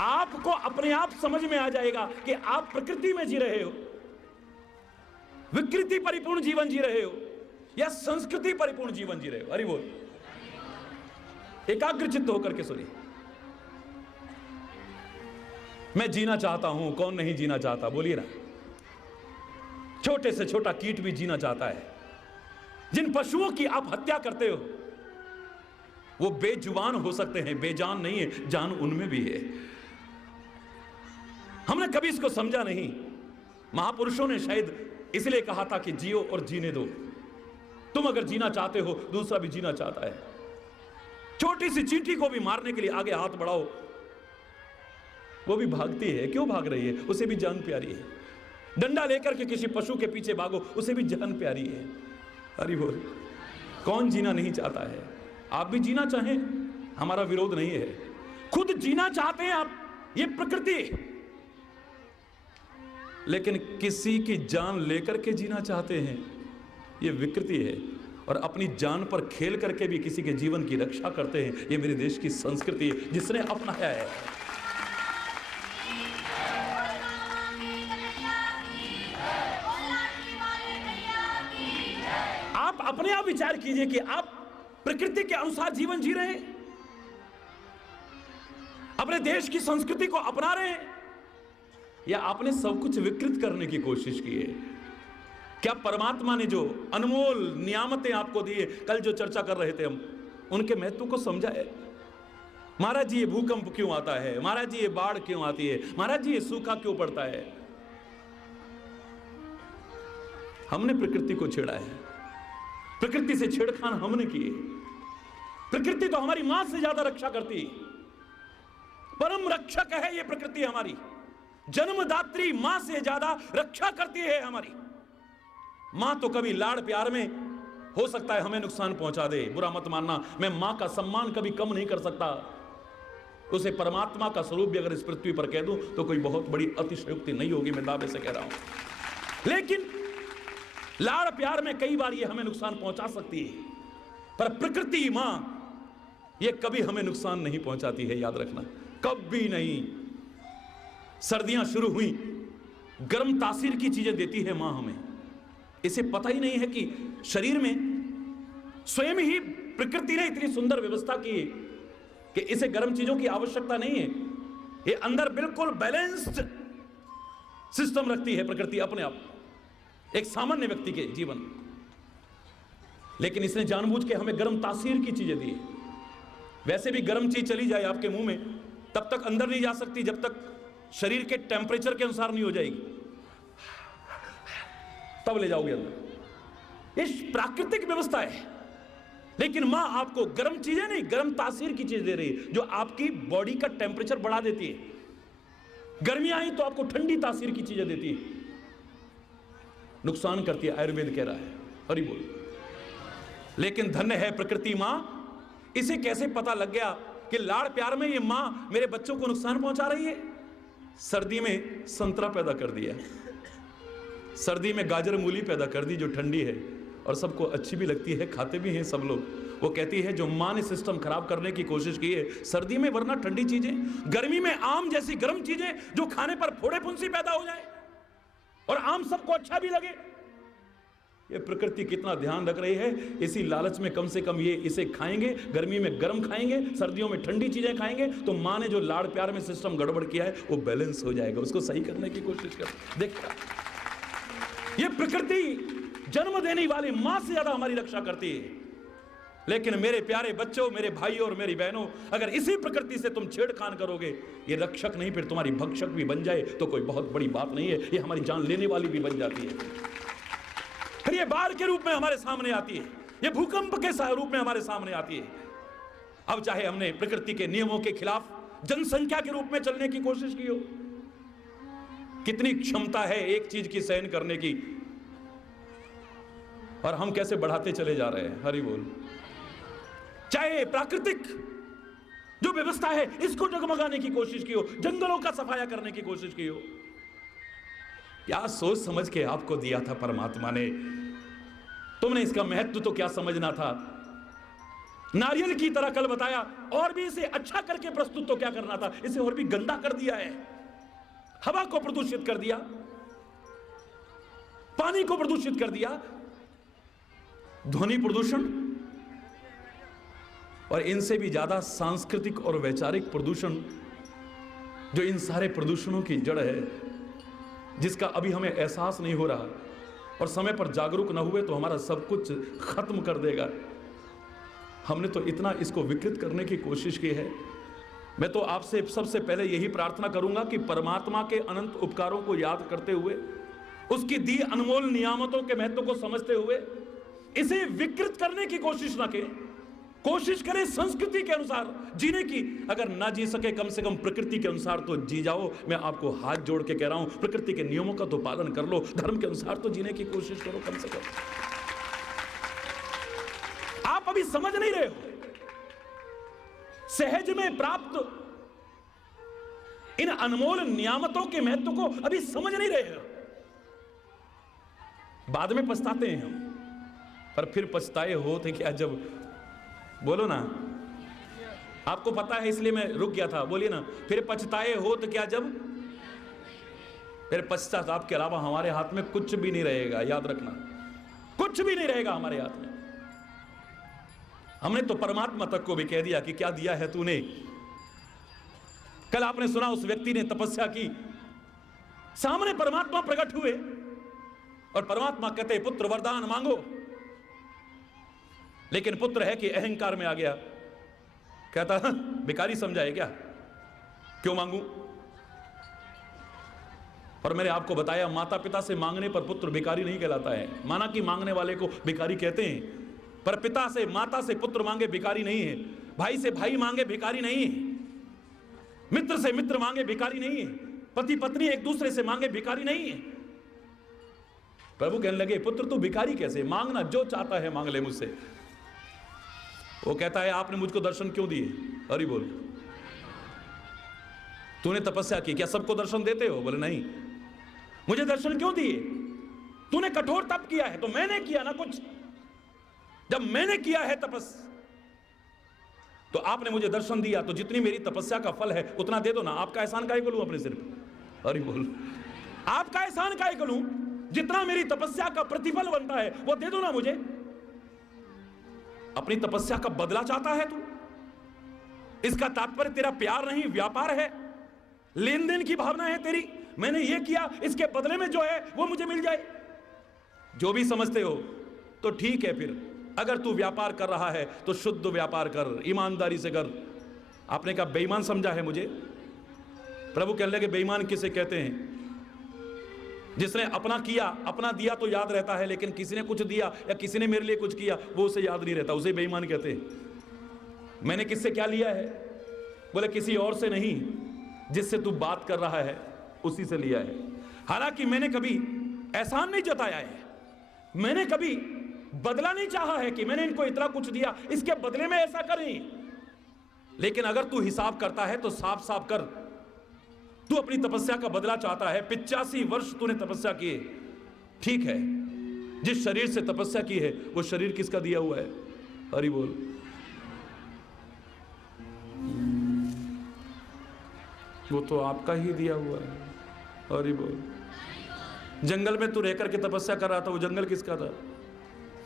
आपको अपने आप समझ में आ जाएगा कि आप प्रकृति में जी रहे हो, विकृति परिपूर्ण जीवन जी रहे हो, या संस्कृति परिपूर्ण जीवन जी रहे हो। हरि बोल। एकाग्रचित्त होकर के सुनिए। मैं जीना चाहता हूं, कौन नहीं जीना चाहता, बोलिए ना। छोटे से छोटा कीट भी जीना चाहता है। जिन पशुओं की आप हत्या करते हो, वो बेजुबान हो सकते हैं, बेजान नहीं है, जान उनमें भी है। हमने कभी इसको समझा नहीं। महापुरुषों ने शायद इसलिए कहा था कि जियो और जीने दो। तुम अगर जीना चाहते हो, दूसरा भी जीना चाहता है। छोटी सी चींटी को भी मारने के लिए आगे हाथ बढ़ाओ, वो भी भागती है। क्यों भाग रही है? उसे भी जान प्यारी है। डंडा लेकर के किसी पशु के पीछे भागो, उसे भी जान प्यारी है। हरि बोल। कौन जीना नहीं चाहता है? आप भी जीना चाहें, हमारा विरोध नहीं है। खुद जीना चाहते हैं आप, ये प्रकृति। लेकिन किसी की जान लेकर के जीना चाहते हैं, ये विकृति है। और अपनी जान पर खेल करके भी किसी के जीवन की रक्षा करते हैं, ये मेरे देश की संस्कृति है, जिसने अपनाया है। आप अपने आप विचार कीजिए कि आप प्रकृति के अनुसार जीवन जी रहे हैं, अपने देश की संस्कृति को अपना रहे हैं, या आपने सब कुछ विकृत करने की कोशिश की है। क्या परमात्मा ने जो अनमोल नियामतें आपको दी है, कल जो चर्चा कर रहे थे हम, उनके महत्व को समझा है? महाराज जी ये भूकंप क्यों आता है, महाराज जी ये बाढ़ क्यों आती है, महाराज जी ये सूखा क्यों पड़ता है? हमने प्रकृति को छेड़ा है, प्रकृति से छेड़खान हमने की है। प्रकृति तो हमारी मां से ज्यादा रक्षा करती है, परम रक्षक है ये प्रकृति हमारी, जन्मदात्री मां से ज्यादा रक्षा करती है हमारी। मां तो कभी लाड़ प्यार में हो सकता है हमें नुकसान पहुंचा दे, बुरा मत मानना, मैं मां का सम्मान कभी कम नहीं कर सकता। उसे परमात्मा का स्वरूप भी अगर इस पृथ्वी पर कह दूं तो कोई बहुत बड़ी अतिशयोक्ति नहीं होगी, मैं दावे से कह रहा हूं। लेकिन लाड़ प्यार में कई बार ये हमें नुकसान पहुंचा सकती है, पर प्रकृति मां ये कभी हमें नुकसान नहीं पहुंचाती है, याद रखना, कभी नहीं। सर्दियां शुरू हुई, गर्म तासीर की चीजें देती है मां हमें, इसे पता ही नहीं है कि शरीर में स्वयं ही प्रकृति ने इतनी सुंदर व्यवस्था की कि इसे गर्म चीजों की आवश्यकता नहीं है। ये अंदर बिल्कुल बैलेंस्ड सिस्टम रखती है प्रकृति अपने आप, एक सामान्य व्यक्ति के जीवन। लेकिन इसने जानबूझ के हमें गर्म तासीर की चीजें दी। वैसे भी गर्म चीज चली जाए आपके मुंह में तब तक अंदर नहीं जा सकती जब तक शरीर के टेम्परेचर के अनुसार नहीं हो जाएगी, तब ले जाओगे अंदर। ये प्राकृतिक व्यवस्था है। लेकिन मां आपको गर्म चीजें नहीं, गर्म तासीर की चीज दे रही है जो आपकी बॉडी का टेम्परेचर बढ़ा देती है। गर्मियां आई तो आपको ठंडी तासीर की चीजें देती है, नुकसान करती है, आयुर्वेद कह रहा है, हरि बोल। लेकिन धन्य है प्रकृति मां, इसे कैसे पता लग गया कि लाड़ प्यार में ये मां मेरे बच्चों को नुकसान पहुंचा रही है। सर्दी में संतरा पैदा कर दिया, सर्दी में गाजर मूली पैदा कर दी जो ठंडी है और सबको अच्छी भी लगती है, खाते भी हैं सब लोग। वो कहती है जो मां ने सिस्टम खराब करने की कोशिश की है सर्दी में, वरना ठंडी चीजें, गर्मी में आम जैसी गर्म चीजें जो खाने पर फोड़े फुंसी पैदा हो जाए और आम सबको अच्छा भी लगे। ये प्रकृति कितना ध्यान रख रही है, इसी लालच में कम से कम ये इसे खाएंगे, गर्मी में गर्म खाएंगे, सर्दियों में ठंडी चीजें खाएंगे, तो मां ने जो लाड़ प्यार में सिस्टम गड़बड़ किया है वो बैलेंस हो जाएगा, उसको सही करने की कोशिश कर। देखता ये प्रकृति जन्म देने वाली मां से ज्यादा हमारी रक्षा करती है। लेकिन मेरे प्यारे बच्चों, मेरे भाइयों और मेरी बहनों, अगर इसी प्रकृति से तुम छेड़खान करोगे, ये रक्षक नहीं फिर तुम्हारी भक्षक भी बन जाए तो कोई बहुत बड़ी बात नहीं है, ये हमारी जान लेने वाली भी बन जाती है। फिर ये बाढ़ के रूप में हमारे सामने आती है, ये भूकंप के रूप में हमारे सामने आती है। अब चाहे हमने प्रकृति के नियमों के खिलाफ जनसंख्या के रूप में चलने की कोशिश की हो, कितनी क्षमता है एक चीज की सहन करने की, और हम कैसे बढ़ाते चले जा रहे हैं, हरि बोल। चाहे प्राकृतिक जो व्यवस्था है इसको जगमगाने की कोशिश की हो, जंगलों का सफाया करने की कोशिश की हो, क्या सोच समझ के आपको दिया था परमात्मा ने, तुमने इसका महत्व तो क्या समझना था। नारियल की तरह कल बताया, और भी इसे अच्छा करके प्रस्तुत तो क्या करना था, इसे और भी गंदा कर दिया है, हवा को प्रदूषित कर दिया, पानी को प्रदूषित कर दिया, ध्वनि प्रदूषण, और इनसे भी ज्यादा सांस्कृतिक और वैचारिक प्रदूषण, जो इन सारे प्रदूषणों की जड़ है, जिसका अभी हमें एहसास नहीं हो रहा, और समय पर जागरूक न हुए तो हमारा सब कुछ खत्म कर देगा। हमने तो इतना इसको विकृत करने की कोशिश की है। मैं तो आपसे सबसे पहले यही प्रार्थना करूंगा कि परमात्मा के अनंत उपकारों को याद करते हुए, उसकी दी अनमोल नियामतों के महत्व को समझते हुए इसे विकृत करने की कोशिश ना करें, कोशिश करें संस्कृति के अनुसार जीने की। अगर ना जी सके कम से कम प्रकृति के अनुसार तो जी जाओ। मैं आपको हाथ जोड़ के कह रहा हूं, प्रकृति के नियमों का तो पालन कर लो, धर्म के अनुसार तो जीने की कोशिश करो कम से कम। आप अभी समझ नहीं रहे हो, सहज में प्राप्त इन अनमोल नियामतों के महत्व को अभी समझ नहीं रहे हो। बाद में पछताते हैं हम, पर फिर पछताए होते क्या जब, बोलो ना, आपको पता है इसलिए मैं रुक गया था, बोलिए ना, फिर पछताए हो तो क्या जब, फिर पश्चाताप के अलावा हमारे हाथ में कुछ भी नहीं रहेगा, याद रखना, कुछ भी नहीं रहेगा हमारे हाथ में। हमने तो परमात्मा तक को भी कह दिया कि क्या दिया है तूने। कल आपने सुना उस व्यक्ति ने तपस्या की, सामने परमात्मा प्रकट हुए, और परमात्मा कहते हैं पुत्र वरदान मांगो, लेकिन पुत्र है कि अहंकार में आ गया, कहता भिखारी समझा है क्या, क्यों मांगू। और मैंने आपको बताया माता पिता से मांगने पर पुत्र भिखारी नहीं कहलाता है। माना कि मांगने वाले को भिखारी कहते हैं, पर पिता से माता से पुत्र मांगे भिखारी नहीं है, भाई से भाई मांगे भिखारी नहीं है, मित्र से मित्र मांगे भिखारी नहीं है, पति पत्नी एक दूसरे से मांगे भिखारी नहीं है। प्रभु कहने लगे पुत्र तू भिखारी कैसे, मांगना जो चाहता है मांग ले मुझसे। वो कहता है आपने मुझको दर्शन क्यों दिए, हरि बोल। तूने तपस्या की, क्या सबको दर्शन देते हो, बोले नहीं। मुझे दर्शन क्यों दिए, तूने कठोर तप किया है, तो मैंने किया ना कुछ, जब मैंने किया है तपस तो आपने मुझे दर्शन दिया, तो जितनी मेरी तपस्या का फल है उतना दे दो ना। आपका एहसान काहे को लूं अपने सिर पे, हरि बोल। आपका एहसान काहे को लूं, जितना मेरी तपस्या का प्रतिफल बनता है वो दे दो ना मुझे। अपनी तपस्या का बदला चाहता है तू, इसका तात्पर्य तेरा प्यार नहीं व्यापार है, लेन देन की भावना है तेरी। मैंने ये किया, इसके बदले में जो है वो मुझे मिल जाए। जो भी समझते हो तो ठीक है, फिर अगर तू व्यापार कर रहा है तो शुद्ध व्यापार कर, ईमानदारी से कर। आपने कहा बेईमान समझा है मुझे। प्रभु कहने लगे बेईमान किसे कहते हैं, जिसने अपना किया, अपना दिया तो याद रहता है, लेकिन किसी ने कुछ दिया या किसी ने मेरे लिए कुछ किया वो उसे याद नहीं रहता, उसे बेईमान कहते हैं। मैंने किससे क्या लिया है, बोले किसी और से नहीं, जिससे तू बात कर रहा है उसी से लिया है। हालांकि मैंने कभी एहसान नहीं जताया है, मैंने कभी बदला नहीं चाहा है कि मैंने इनको इतना कुछ दिया इसके बदले में ऐसा करें। लेकिन अगर तू हिसाब करता है तो साफ साफ कर, तू अपनी तपस्या का बदला चाहता है। 85 वर्ष तूने तपस्या की है, ठीक है, जिस शरीर से तपस्या की है वो शरीर किसका दिया हुआ है, हरि बोल। वो तो आपका ही दिया हुआ है, हरि बोल। जंगल में तू रहकर के तपस्या कर रहा था, वो जंगल किसका था,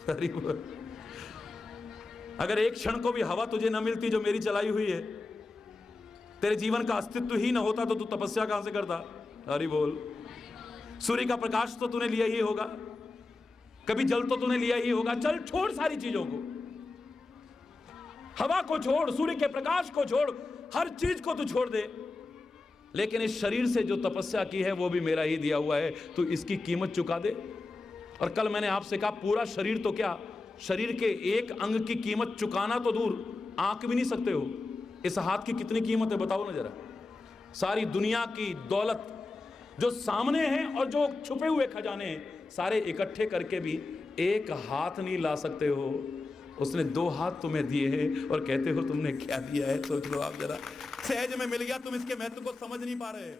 हरि बोल। अगर एक क्षण को भी हवा तुझे न मिलती जो मेरी चलाई हुई है, तेरे जीवन का अस्तित्व ही न होता तो तू तपस्या कहां से करता, हरि बोल। सूर्य का प्रकाश तो तूने लिया ही होगा, कभी जल तो तूने लिया ही होगा। चल छोड़ सारी चीजों को, हवा को छोड़, सूर्य के प्रकाश को छोड़, हर चीज को तू छोड़ दे, लेकिन इस शरीर से जो तपस्या की है वो भी मेरा ही दिया हुआ है, तू इसकी कीमत चुका दे। और कल मैंने आपसे कहा पूरा शरीर तो क्या, शरीर के एक अंग की कीमत चुकाना तो दूर, आंक भी नहीं सकते हो। इस हाथ की कितनी कीमत है बताओ ना जरा। सारी दुनिया की दौलत जो सामने है और जो छुपे हुए खजाने हैं सारे इकट्ठे करके भी एक हाथ नहीं ला सकते हो। उसने 2 हाथ तुम्हें दिए हैं और कहते हो तुमने क्या दिया है। सोच लो आप जरा, सहज में मिल गया, तुम इसके महत्व को समझ नहीं पा रहे।